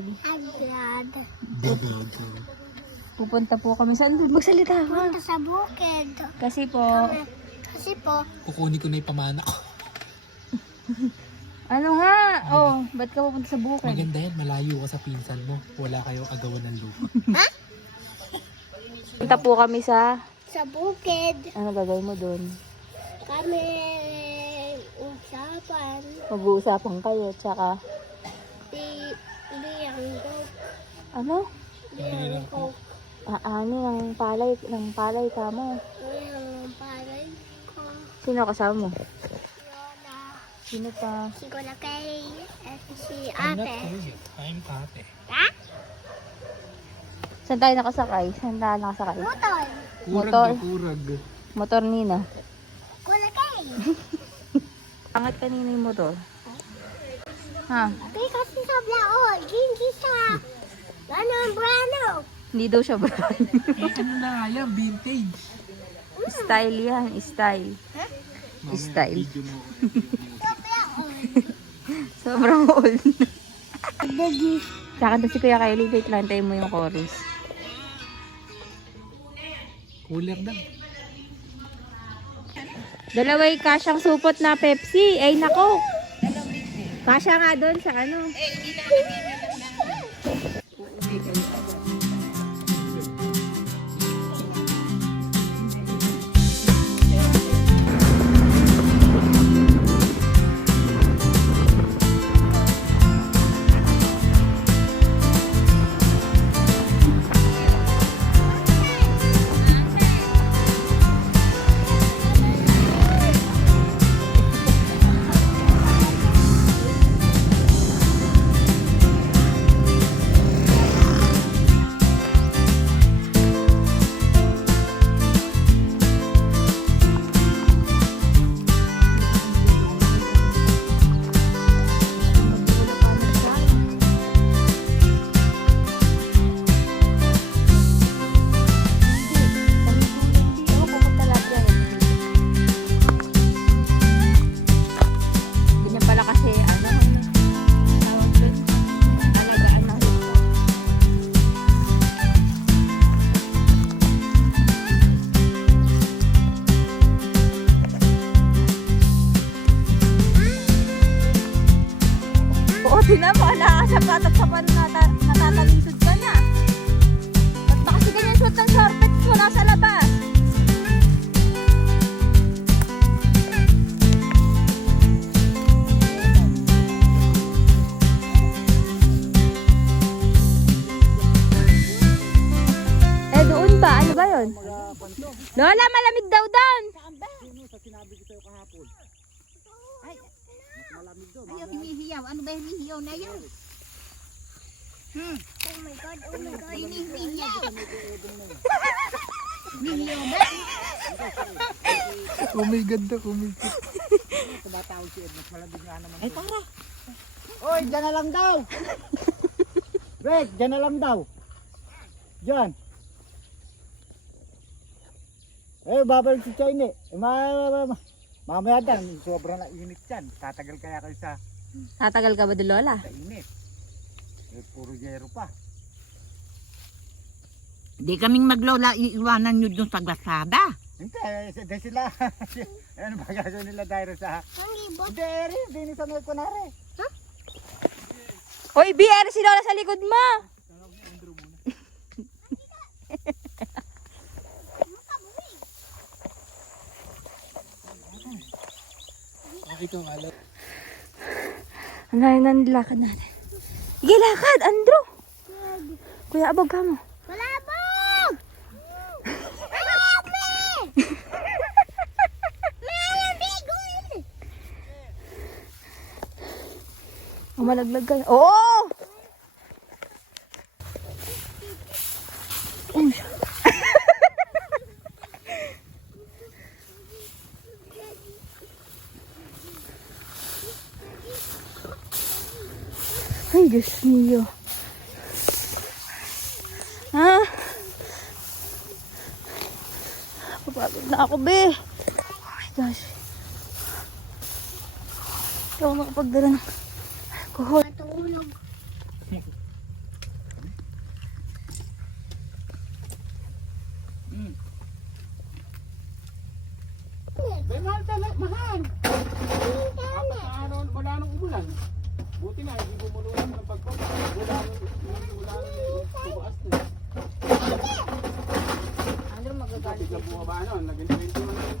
vlog? Agad. Pupunta po kami. Saan magsalita ka? Punta sa bukid. Kasi po, Kukunin ko na yung pamana ko. ano nga? Oh, ba't ka pupunta sa bukid? Maganda yan, malayo ka sa pinsan mo. Wala kayo agawan ng lupa. Punta po kami sa... Sa bukid. Ano gagawin mo doon? Kami usapan. Mag-uusapan kayo, tsaka... Liyang ko. Ano? Liyang ko. Ng palay, tama. Liyang palay ko. Sino kasama mo? Lola. Sino pa? Si Kuya Kay. Si I'm not ate. Kuya. I'm ate. Ha? Saan tayo nakasakay? Saan tayo nakasakay? Motor. Motor. Kurag. Motor Nina. Kuya Kay. Angat kanina yung motor. Ha? Ate kasi sa blaon. Hindi sa. Brano. Hindi daw siya brand. Ano na yan, vintage. Style yan, style. Style. Video mo. Sa blaon. Sobrang old. Dagi. Kakanta si Kuya Kylie, wait lang, tayo mo yung chorus. Cooler lang. Dalaway kasyang supot na Pepsi. Ay nako. Kasya nga doon sa ano. Ganyan pala kasi ano, tawag doon, alagaan ng lupa. Oo, tinan mo, nakakasapat sa pan natatalisod ka na. Ba't ba kasi ganyan suot ng shortpants mo nasa labas? Eh, doon ba? Ano ba yun? Lola, malamig daw doon. Ayaw, hinihiyaw. Ano ba hinihiyaw na yan? Oh my God. Hinihiyaw. Hinihiyaw ba? Oh my God daw, oh my God. Ay, tara. Oy, dyan na lang daw. Wait, dyan na lang daw. Dyan. Eh, babalik si Chine. Mamaya dan, sobrang nainit yan. Tatagal kaya kayo sa Tatagal ka ba doon, Lola? init. Eh, puro yero pa. Di kaming maglola, iiwanan nyo dun sa glasada. Hindi, dahil sila. Ano ba gagawin nila dahil sa... Ang ibot. Hindi, Eri, hindi sa may kunari. Hoy, BR, si Lola sa likod mo! Ikaw alam. Ang layo na nilakad natin. Sige, lakad, Andrew! Kuya, abag ka mo. Malabog! Malabog! Malabig! Malaglag ka. Oo! Uy. Ay, Diyos mio. Ha? Papagod na ako, be. Oh my gosh. Hindi ako nakapagdala ng alcohol. Matulog. May mahal talaga, mahal. Apat na araw, wala nang umulan. Buti nga, hindi bumuluhan ng pagpapag. Wala nang tumaas na. Ano magagalit? Bigla bumaba nun, naging 21 na yun.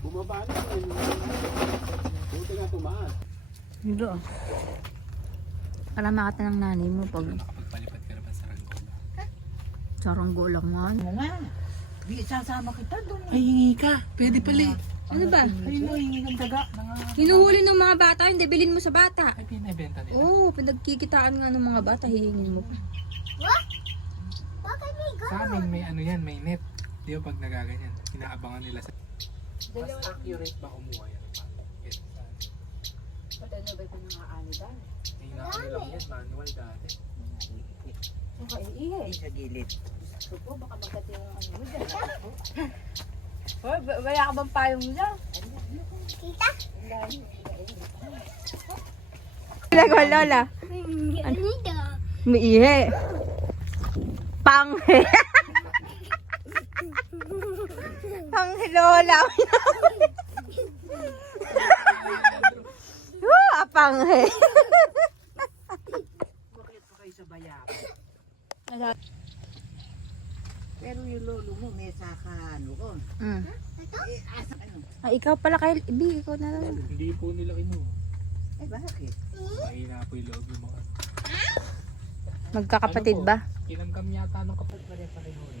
Bumaba nun, buti nga tumaas. Hindi ah. Para makita ng nanay mo pag Nakapagpalipad ka naman sa Ranggola. saranggo lang man. Oo nga. Di sasama kita doon. Ay, hingi ka. Pwede pala eh. Ano ba? Ay mo, hingin ng daga. Hinuhuli ng mga bata, hindi bilhin mo sa bata. Ay, pinabenta nila. Oo, pinagkikitaan nga ng mga bata, hihingin mo. Bakit may Sa amin may ano yan, may net. Di ba pag nagaganyan, inaabangan nila sa... Mas accurate ba kumuha yan? Yes. Ba't ano ba ito nangaani ba? Hinaano lang yan, manual dati. Saka iihay. Sa gilid. Gusto ko, baka magkati yung ano mo dyan. Hoy, wala ka bang payong mo dyan? Lola, Lola. Anita? May ihe. Panghe. Panghe, Lola. Panghe. Bakit pa kayo sa bayaw? Pero yung lolo mo, may saka ano ko. Mm. Eh, asa ano? Ay, ikaw pala kay Ibi, ikaw na lang. Hindi po nila kinuha. Eh, bakit? Mahina po yung loob yung mga... Magkakapatid Ano po? ba? Kinamkam yata ng kapatid pa rin sa kinuha.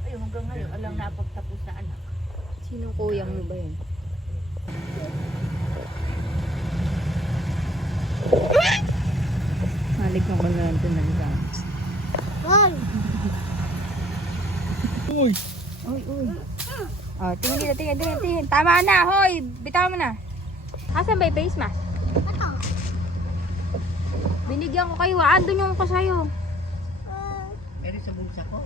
Ay, hanggang ngayon, alang napagtapos na anak. Sinong kuyang mo ba yun? Malig ko na ito na lang. Wow. Uy! Uy, uy. Oh, tingin dito, tingin. Tama na, hoy! Bitaw mo na. Asan ba yung face mask? Ito. Binigyan ko kayo, andun yung ko sa'yo. Meron sa bulsa ko.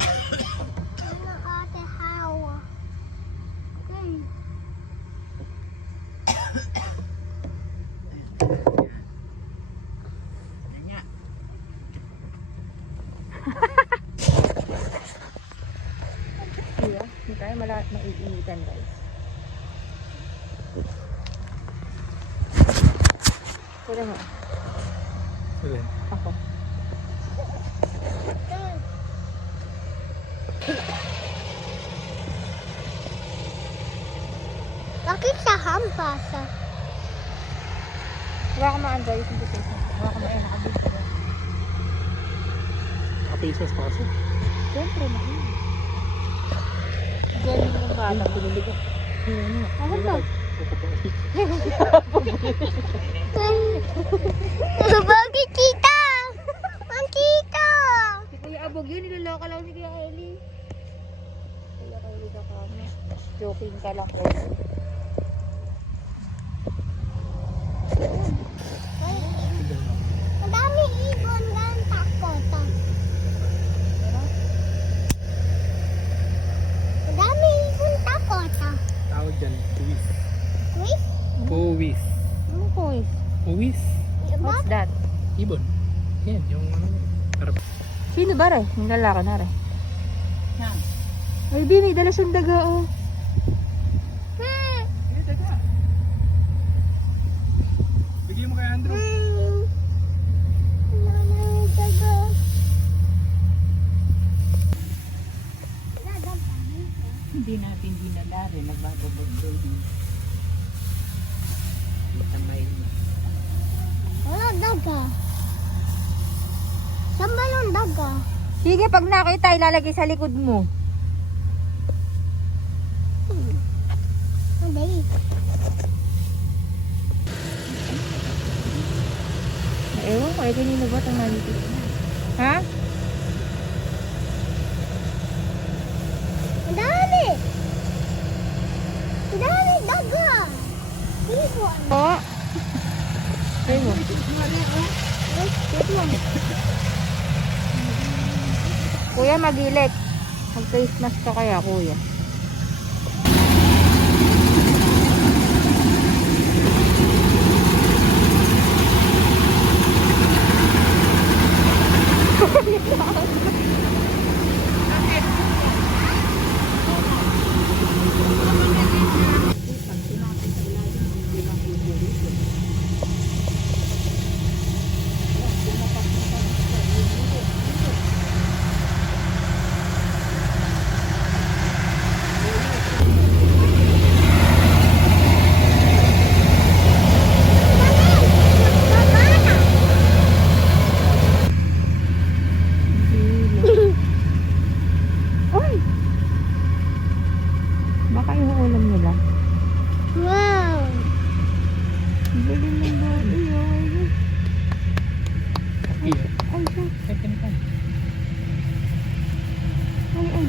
Ano ate Hawa? Nanya. Iya, hindi tayo maiinitan guys. Pwede mo. Sige. Ako. Bakit sa hampas? Huwag ka ma-android yung face mask. Huwag ka ma-ayan, nakabig. Naka-face mask pa kasi. Siyempre, makinig. Galing yung bata. Pinilig ko. Ano ba? Bakit tita? Ang tita! Si Kuya Abog yun, niloloko lang si Kuya Ellie. Kuya Ellie ka kami. Joking ka lang, Kuya. Madami ibon ng takot. Madami ibon takot. Tawag dyan, uwis. Wait, Uwis. Ano Kuya? Uwis? What's that? Ibon. Yan, yung ano. Sino ba rin? Yung lalaki na rin. Yan. Ay, Bi, may dala siyang daga, oh. Sige, teka. Bigyan mo kay Andrew. Hindi natin dinala rin. Nagbababog doon. Tambay mo. Wala daga. Saan ba yung daga? Sige, pag nakita, ilalagay sa likod mo. Hindi. Ewan ko, kanino ba itong nalipit? Ha? Ang dami. Ang dami daga. Ibon. Oo. Ay mo. Kuya, magilik. Mag-face mask ka kaya, kuya.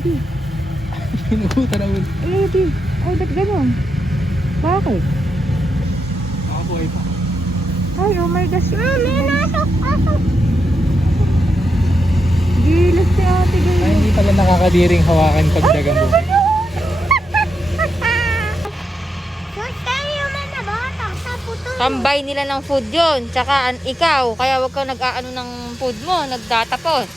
di. Pinugutan na ulo. Eh, di. Ay, ba't ganun? Bakit? Nakabuhay pa. Ay, oh my gosh. Gilas si ate Ay, ganyan. hindi pala nakakadiring hawakan pag dagang buhay. Tambay nila ng food yun. Tsaka ikaw, kaya wag ka nag-aano ng food mo, nagtatapon.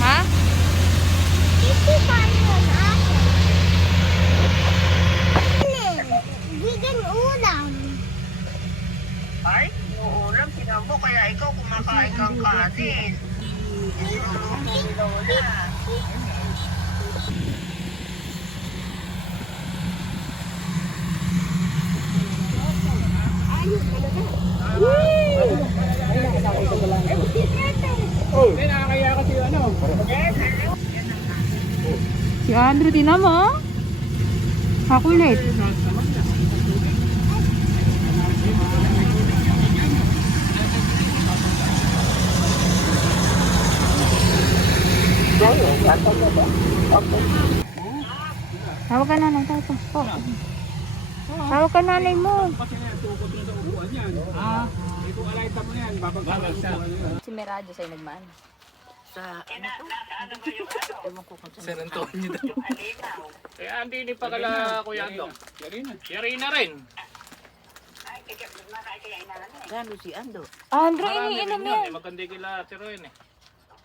Ha? Vegan ulam. Ay, uulam, sinambo, kaya ikaw kumakain kang kanin. Niluluto ni Lola. Hindi, nakakaya kasi ano. Si Andrew, tinan mo. Oh. Kakulit. Tawag ka nanay, tawag ka. Tawag ka nanay mo. Kasi nga, tukot na sa upuan yan. Ah, ito alayta mo yan. Babagbagal sa upuan yan. Si Merado sa'yo nagmaan. San Antonio daw. Kaya hindi pa kala Kuya Ando. Yari na rin. Gano si Ando? Andrew, Marami iniinom rin yun. yan. Maganda yung kila Tiroin eh.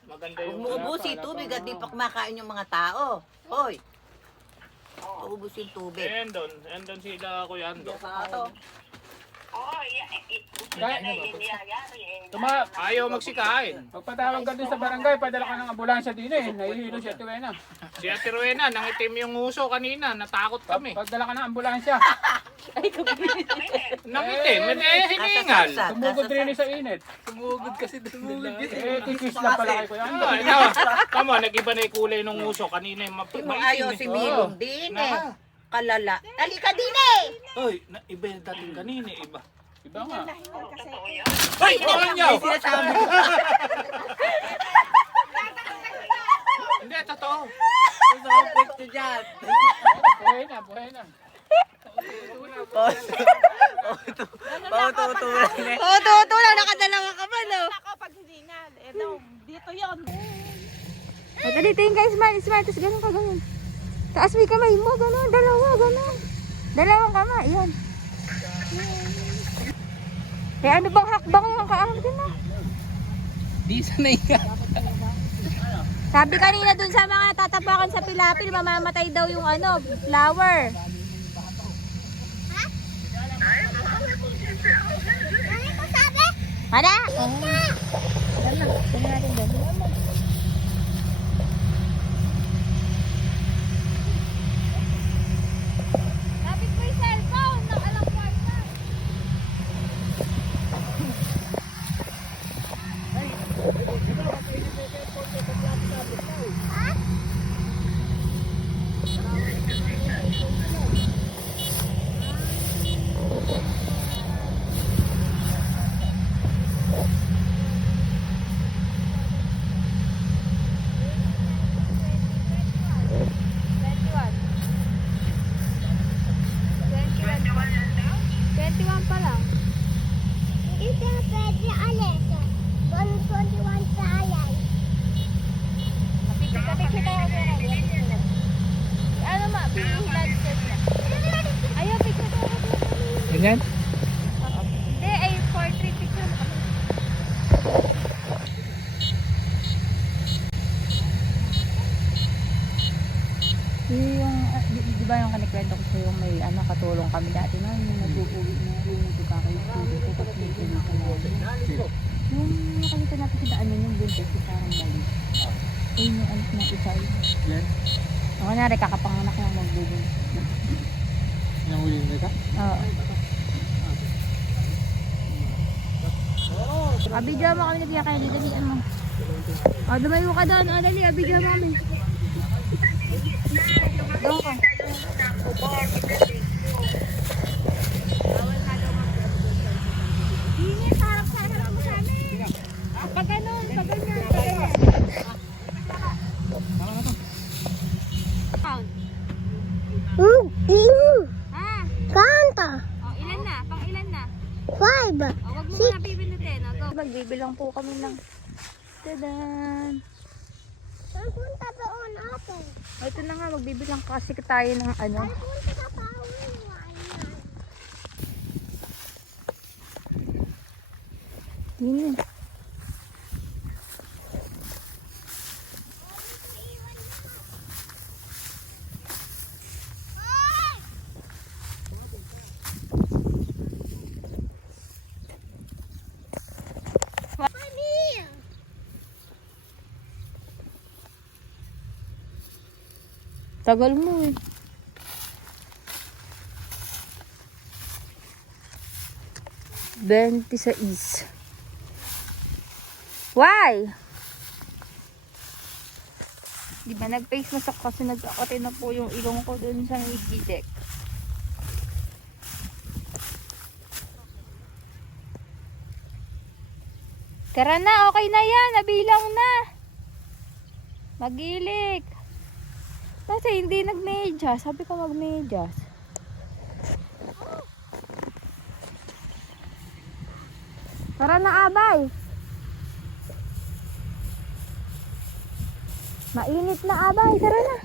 Maganda yung... Umuubusi tubig at di pa kumakain yung mga tao. Hoy! Ubus yung tubig. Endon sila Kuya Ando. Ayaw magsikain. Pagpatawag ka din sa barangay, padala ka ng ambulansya din eh. Nahihilo si Ate Wena. Si Ate Rowena, nangitim yung uso kanina. Natakot kami. Pagdala ka ng ambulansya. Nangitim, hiningal. Tumugod rin sa init. Tumugod kasi tumugod yun. Eh, kikis lang pala kay Kuya Ando. Tama, nag-iba na yung kulay ng uso. Kanina yung Ayaw si Milong din eh. Kalala. Halika din eh! Oy, iba yung dating kanina, iba. Iba nga. Ay, bawal niyo! Hindi, totoo. Buhay na, buhay na. Oo, nakadalawa ka ba, no? O, dali, tingin ka, smile. Tapos ganun ka, ganun. Taas mo yung kamay mo, ganun. Dalawa, ganun. Dalawang kamay, yan. Eh, ano bang hakbang yung kaangkin na? Di sanay ka. Sabi kanina dun sa mga tatapakan sa pilapil, mamamatay daw yung ano, flower. Ada? Lapit mo yung cellphone, nakalang kwarta. Hindi ka pwede alis. 121 tayan. Ano ma, bihilan siya. Ayaw, picture ko. Ganyan? Hindi, ay portrait picture mo kami. Yung, di ba yung kanikwento ko sa'yo may ano, katulong kami dati na yung nag-uuwi na yung nagkakayo studio ko tapos may pinita na yung nakakita natin sa daanan yung buntis si parang bali. Ayun yung anak ng isa yun. Yan. O kunyari kakapanganak yung magbubuntis. Yung huli nila ka? Oo. Abidyo mo kami nagbiya kayo, dalian mo. O, dumayo ka doon. O, dali, abidyo mo kami. Doon ka. Init, harap mo sa amin. Pag ganun, pag ganyan, pag ganyan. Count. Ha? Kanta. O, ilan na? Pang ilan na? 5. O, wag mo na pipindutin. O, go. Magbibilang po kami ng... Tadan! Saan punta doon ate? O, ito na nga, magbibilang kasi tayo ng ano. Saan punta sa Pauliwan? Yun. Mami! Tagal mo eh. Is. Why? Di ba nag-face mask ako kasi nagkakati na po yung ilong ko dun sa may gilek. Tara na, okay na yan. Nabilang na. Magilik. Kasi hindi nag-medyas. Sabi ko mag-medyas. Tara na, abay. Mainit na, abay. Tara na.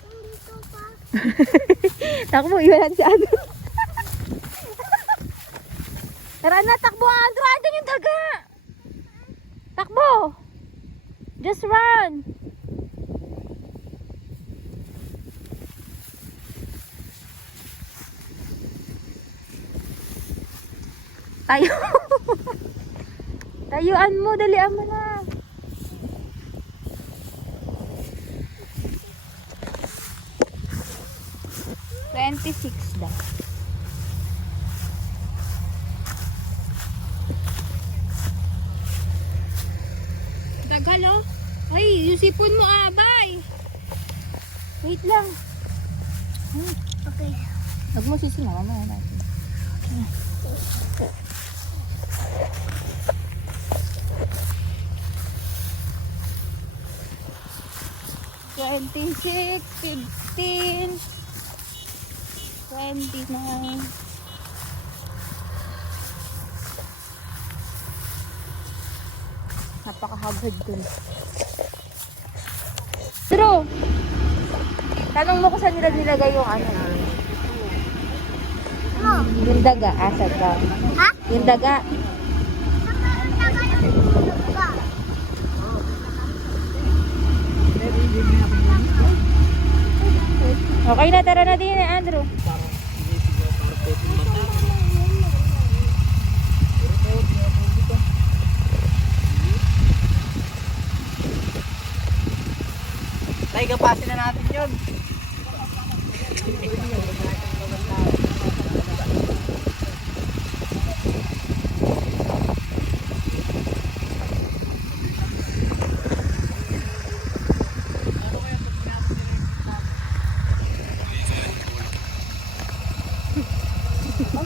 Dito pa. Takbo, iwanan si Andrew. Tara na, takbo, Andrew. Andun yung daga. Takbo. Just run. Tayo. Tayuan mo, dalian mo na. $26 daw. Tagal oh. Ay, yung sipon mo abay. Wait lang. Okay. Huwag mo sisingaw, mamaya natin. $26, $15, $29. Napakahagad dun. True. Tanong mo kung saan nila nilagay yung ano. Yung daga, asad ka. Ha? Yung daga. Okay na, tara na din eh, Andrew. Tay, kapasin na natin yun.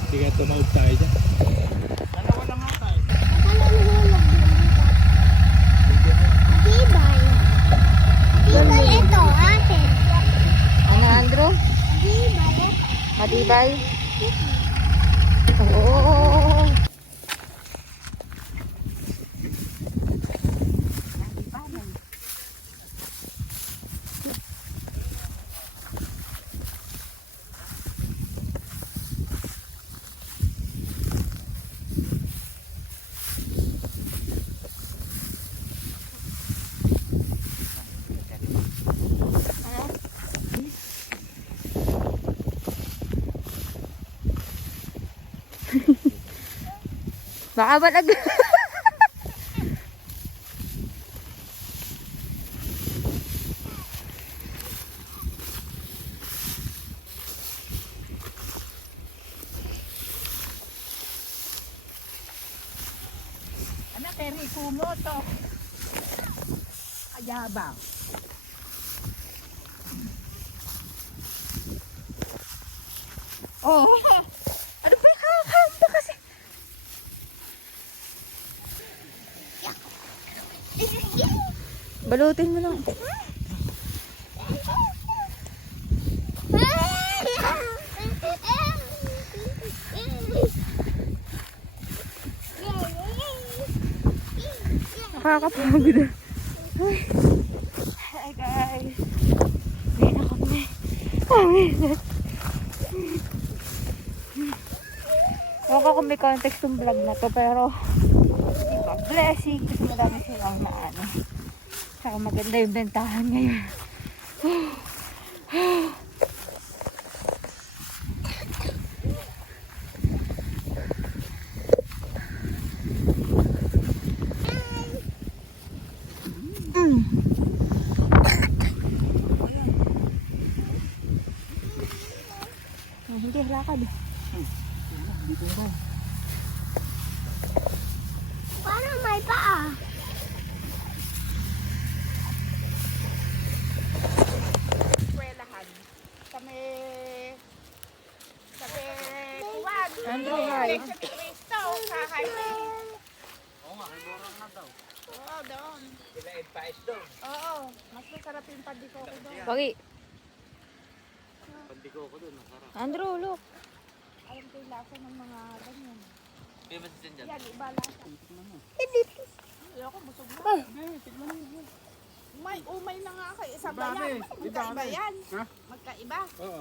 Hindi ka tumawag tayo dyan. Tibay. Tibay ito, ate. Ano, Andrew? Tibay. Matibay? Oo. Baka balag. Ano, Terry, kumo to. Yabang. Oh, ano ba yung kakakanta kasi? Balutin mo lang. Nakakapagod. Hi guys. Hindi na kami. Huwag ko kung may context yung vlog na to, pero diba, blessing kasi madami silang na ano. Saka maganda yung bentahan ngayon. Hindi, lakad. Parang may paa. Eskwelahan. Kami kuwan. Andrew, hi. Cristo, sa highway. Oo nga, may borang na daw. Oo, doon. Sila advice doon. Oo, mas masarap yung pandikoko doon. Pagi. Pandikoko doon, masarap. Andrew, look. Alam ko yung lasa ng mga ganyan. Kaya ba si Yan, iba lasa. Ayoko, busog na. May umay na nga kayo. Isa ba yan? Magkaiba yan. Magkaiba. Oo.